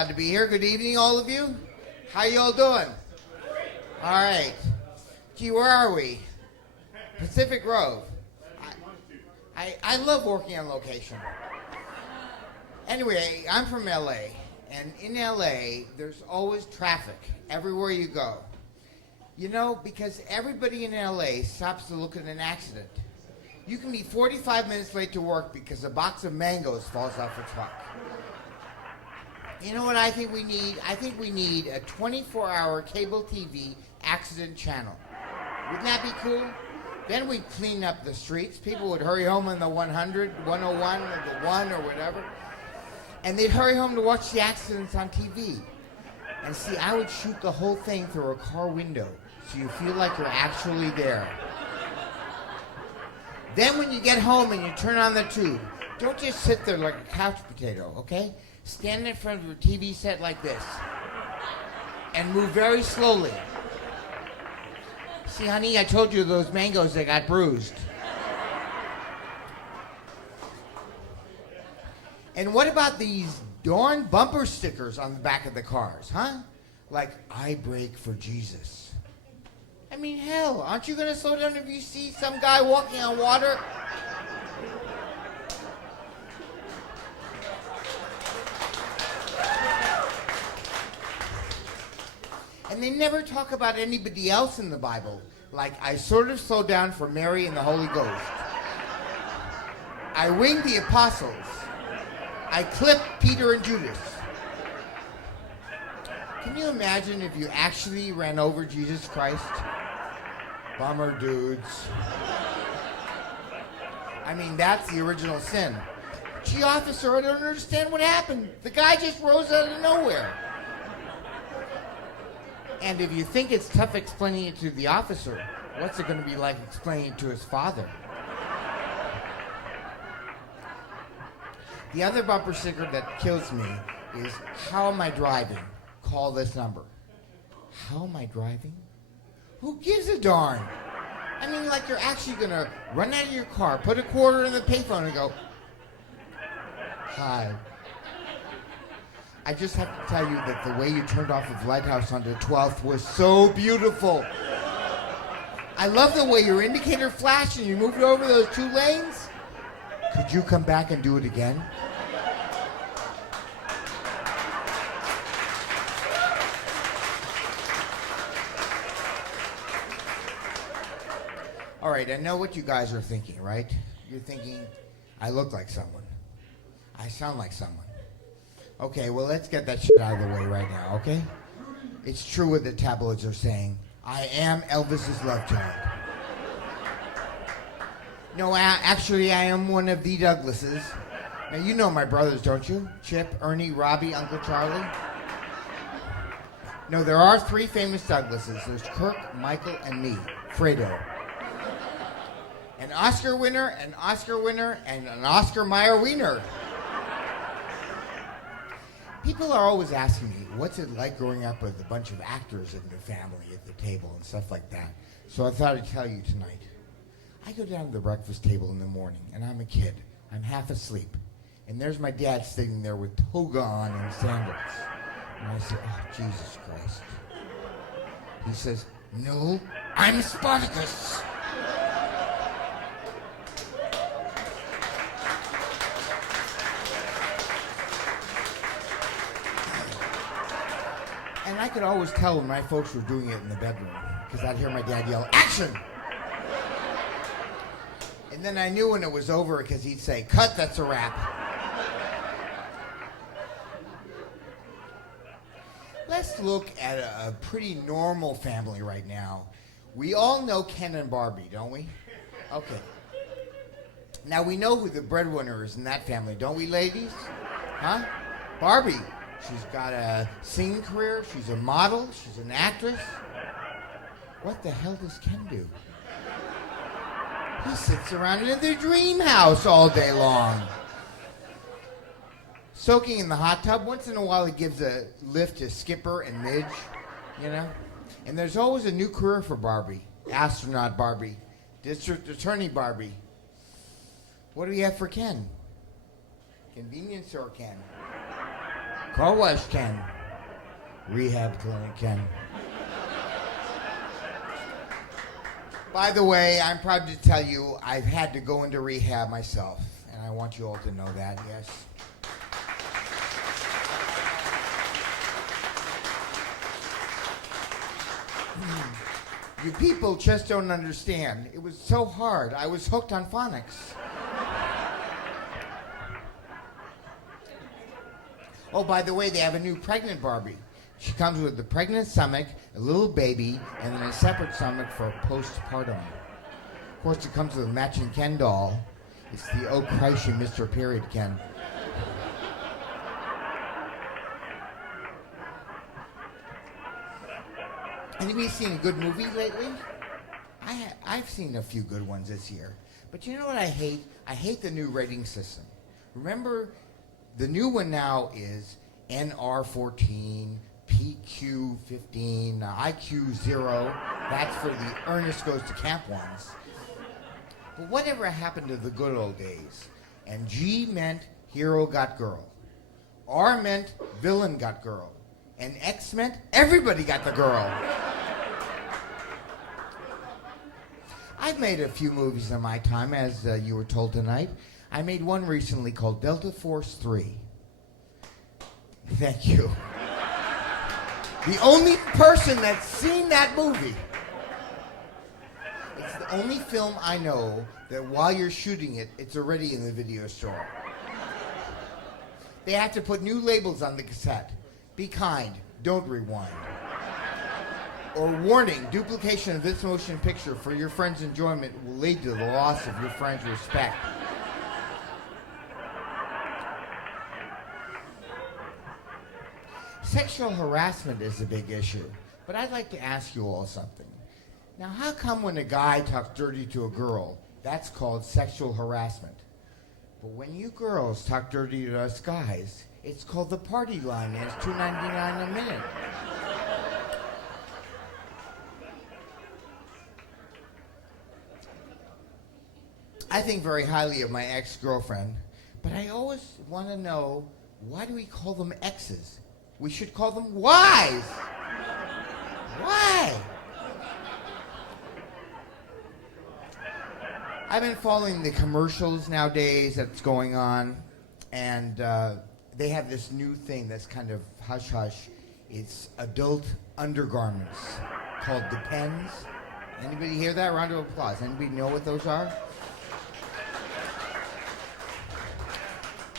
glad to be here. Good evening, all of you. How you all doing? All right. Gee, where are we? Pacific Grove. I love working on location. Anyway, I'm from LA, and in LA, there's always traffic everywhere you go. You know, because everybody in LA stops to look at an accident. You can be 45 minutes late to work because a box of mangoes falls off a truck. You know what I think we need? I think we need a 24-hour cable TV accident channel. Wouldn't that be cool? Then we'd clean up the streets. People would hurry home in the 100, 101, or the 1 or whatever. And they'd hurry home to watch the accidents on TV. And see, I would shoot the whole thing through a car window so you feel like you're actually there. Then when you get home and you turn on the tube, don't just sit there like a couch potato, okay? Stand in front of your TV set like this and move very slowly. See, honey, I told you those mangoes, they got bruised. And what about these darn bumper stickers on the back of the cars, huh? Like, I brake for Jesus. I mean, hell, aren't you going to slow down if you see some guy walking on water? And they never talk about anybody else in the Bible. Like, I sort of slowed down for Mary and the Holy Ghost. I winged the apostles. I clipped Peter and Judas. Can you imagine if you actually ran over Jesus Christ? Bummer, dudes. I mean, that's the original sin. Gee, officer, I don't understand what happened. The guy just rose out of nowhere. And if you think it's tough explaining it to the officer, what's it going to be like explaining it to his father? The other bumper sticker that kills me is, how am I driving? Call this number. How am I driving? Who gives a darn? I mean, like you're actually going to run out of your car, put a quarter in the payphone and go, hi. I just have to tell you that the way you turned off the lighthouse onto 12th was so beautiful. I love the way your indicator flashed and you moved over those 2 lanes. Could you come back and do it again? All right, I know what you guys are thinking, right? You're thinking, I look like someone. I sound like someone. Okay, well, let's get that shit out of the way right now, okay? It's true what the tabloids are saying. I am Elvis's love child. No, actually, I am one of the Douglases. Now, you know my brothers, don't you? Chip, Ernie, Robbie, Uncle Charlie. No, there are 3 famous Douglases. There's Kirk, Michael, and me, Fredo. An Oscar winner, and an Oscar Mayer wiener. People are always asking me, what's it like growing up with a bunch of actors in the family at the table and stuff like that? So I thought I'd tell you tonight. I go down to the breakfast table in the morning, and I'm a kid. I'm half asleep. And there's my dad sitting there with toga on and sandals. And I say, oh, Jesus Christ. He says, no, I'm Spartacus. And I could always tell when my folks were doing it in the bedroom, because I'd hear my dad yell, action! And then I knew when it was over because he'd say, cut, that's a wrap. Let's look at a pretty normal family right now. We all know Ken and Barbie, don't we? Okay. Now we know who the breadwinner is in that family, don't we, ladies? Huh? Barbie. She's got a singing career. She's a model. She's an actress. What the hell does Ken do? He sits around in the dream house all day long. Soaking in the hot tub. Once in a while he gives a lift to Skipper and Midge, you know? And there's always a new career for Barbie. Astronaut Barbie. District Attorney Barbie. What do we have for Ken? Convenience store Ken. Car wash Ken. Rehab clinic Ken. By the way, I'm proud to tell you I've had to go into rehab myself, and I want you all to know that, yes. You people just don't understand. It was so hard. I was hooked on phonics. Oh, by the way, they have a new pregnant Barbie. She comes with a pregnant stomach, a little baby, and then a separate stomach for postpartum. Of course, it comes with a matching Ken doll. It's the Oh Christ, you missed your period, Ken. Anybody seen a good movie lately? I've seen a few good ones this year. But you know what I hate? I hate the new rating system. Remember, the new one now is NR14, PQ15, IQ0. That's for the Ernest Goes to Camp ones. But whatever happened to the good old days? And G meant hero got girl. R meant villain got girl. And X meant everybody got the girl. I've made a few movies in my time, as you were told tonight. I made one recently called Delta Force 3. Thank you. The only person that's seen that movie. It's the only film I know that while you're shooting it, it's already in the video store. They have to put new labels on the cassette. Be kind, don't rewind. Or warning, duplication of this motion picture for your friend's enjoyment will lead to the loss of your friend's respect. Sexual harassment is a big issue, but I'd like to ask you all something. Now, how come when a guy talks dirty to a girl, that's called sexual harassment? But when you girls talk dirty to us guys, it's called the party line, and it's $2.99 a minute. I think very highly of my ex-girlfriend, but I always want to know, why do we call them exes? We should call them Ys. Why? I've been following the commercials nowadays that's going on, and they have this new thing that's kind of hush-hush. It's adult undergarments called Depends. Anybody hear that? Round of applause. Anybody know what those are?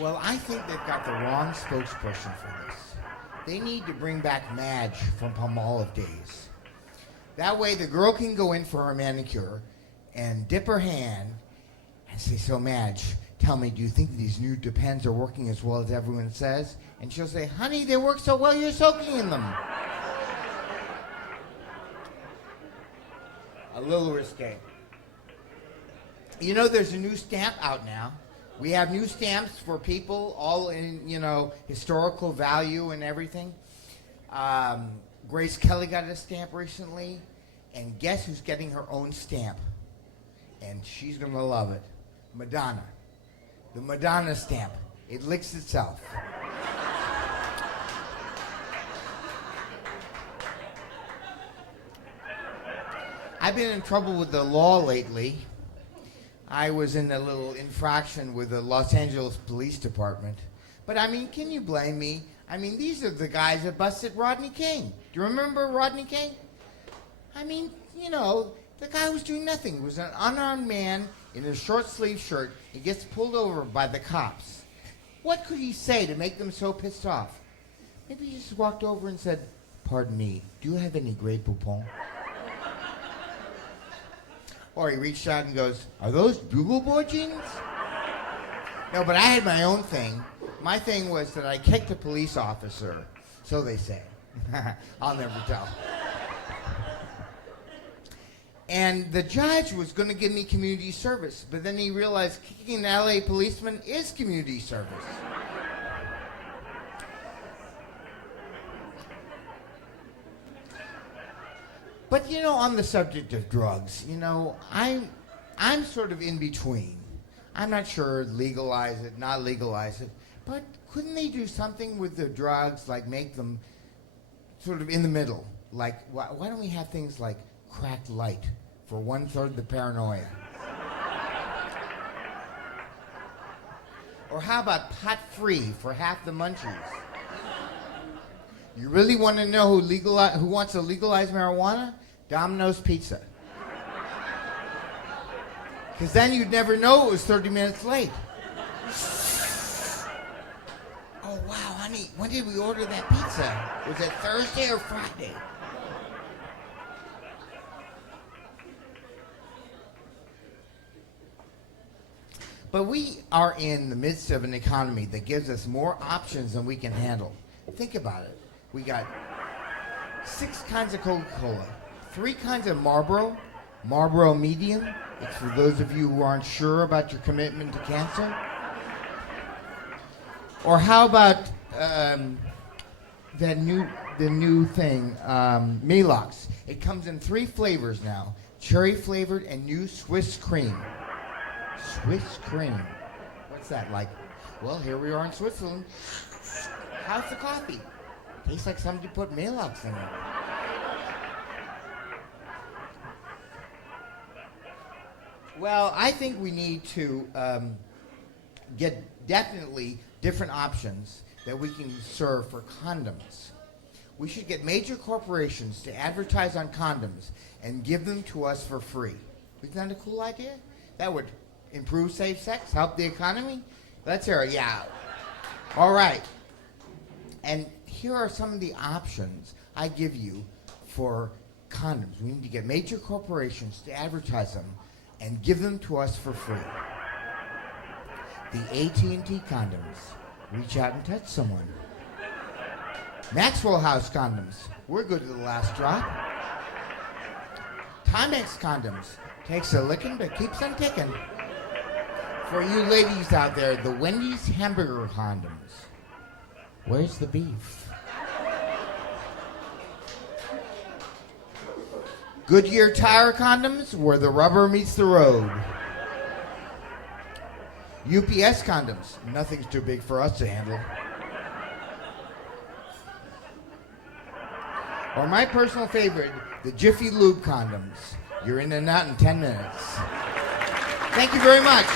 Well, I think they've got the wrong spokesperson for this. They need to bring back Madge from Palmolive days. That way the girl can go in for her manicure and dip her hand and say, so Madge, tell me, do you think these new Depends are working as well as everyone says? And she'll say, honey, they work so well you're soaking in them. A little risque. You know, there's a new stamp out now. We have new stamps for people, all in, historical value and everything. Grace Kelly got a stamp recently, and guess who's getting her own stamp? And she's going to love it. Madonna. The Madonna stamp. It licks itself. I've been in trouble with the law lately. I was in a little infraction with the Los Angeles Police Department. But, can you blame me? These are the guys that busted Rodney King. Do you remember Rodney King? The guy was doing nothing. He was an unarmed man in a short-sleeved shirt. He gets pulled over by the cops. What could he say to make them so pissed off? Maybe he just walked over and said, pardon me, do you have any Grey Poupon? Or he reached out and goes, are those Bugle Boy jeans? No, but I had my own thing. My thing was that I kicked a police officer. So they say. I'll never tell. And the judge was going to give me community service, but then he realized kicking an LA policeman is community service. But, on the subject of drugs, I'm sort of in between. I'm not sure legalize it, not legalize it. But couldn't they do something with the drugs, like make them sort of in the middle? Like, why don't we have things like cracked light for 1/3 of the paranoia? Or how about pot-free for half the munchies? You really want to know who wants to legalize marijuana? Domino's Pizza. Because then you'd never know it was 30 minutes late. Oh, wow, honey, when did we order that pizza? Was it Thursday or Friday? But we are in the midst of an economy that gives us more options than we can handle. Think about it. We got 6 kinds of Coca-Cola, 3 kinds of Marlboro, Marlboro Medium. It's for those of you who aren't sure about your commitment to cancer. Or how about the new thing, Melox. It comes in 3 flavors now, cherry flavored and new Swiss cream. Swiss cream. What's that like? Well, here we are in Switzerland. How's the coffee? Tastes like somebody put Melox in it. Well, I think we need to get definitely different options that we can serve for condoms. We should get major corporations to advertise on condoms and give them to us for free. Isn't that a cool idea? That would improve safe sex, help the economy. Let's hear it. Yeah. All right. And here are some of the options I give you for condoms. We need to get major corporations to advertise them and give them to us for free. The AT&T condoms. Reach out and touch someone. Maxwell House condoms. We're good to the last drop. Timex condoms. Takes a licking but keeps on ticking. For you ladies out there, the Wendy's hamburger condoms. Where's the beef? Goodyear tire condoms, where the rubber meets the road. UPS condoms, nothing's too big for us to handle. Or my personal favorite, the Jiffy Lube condoms. You're in and out in 10 minutes. Thank you very much.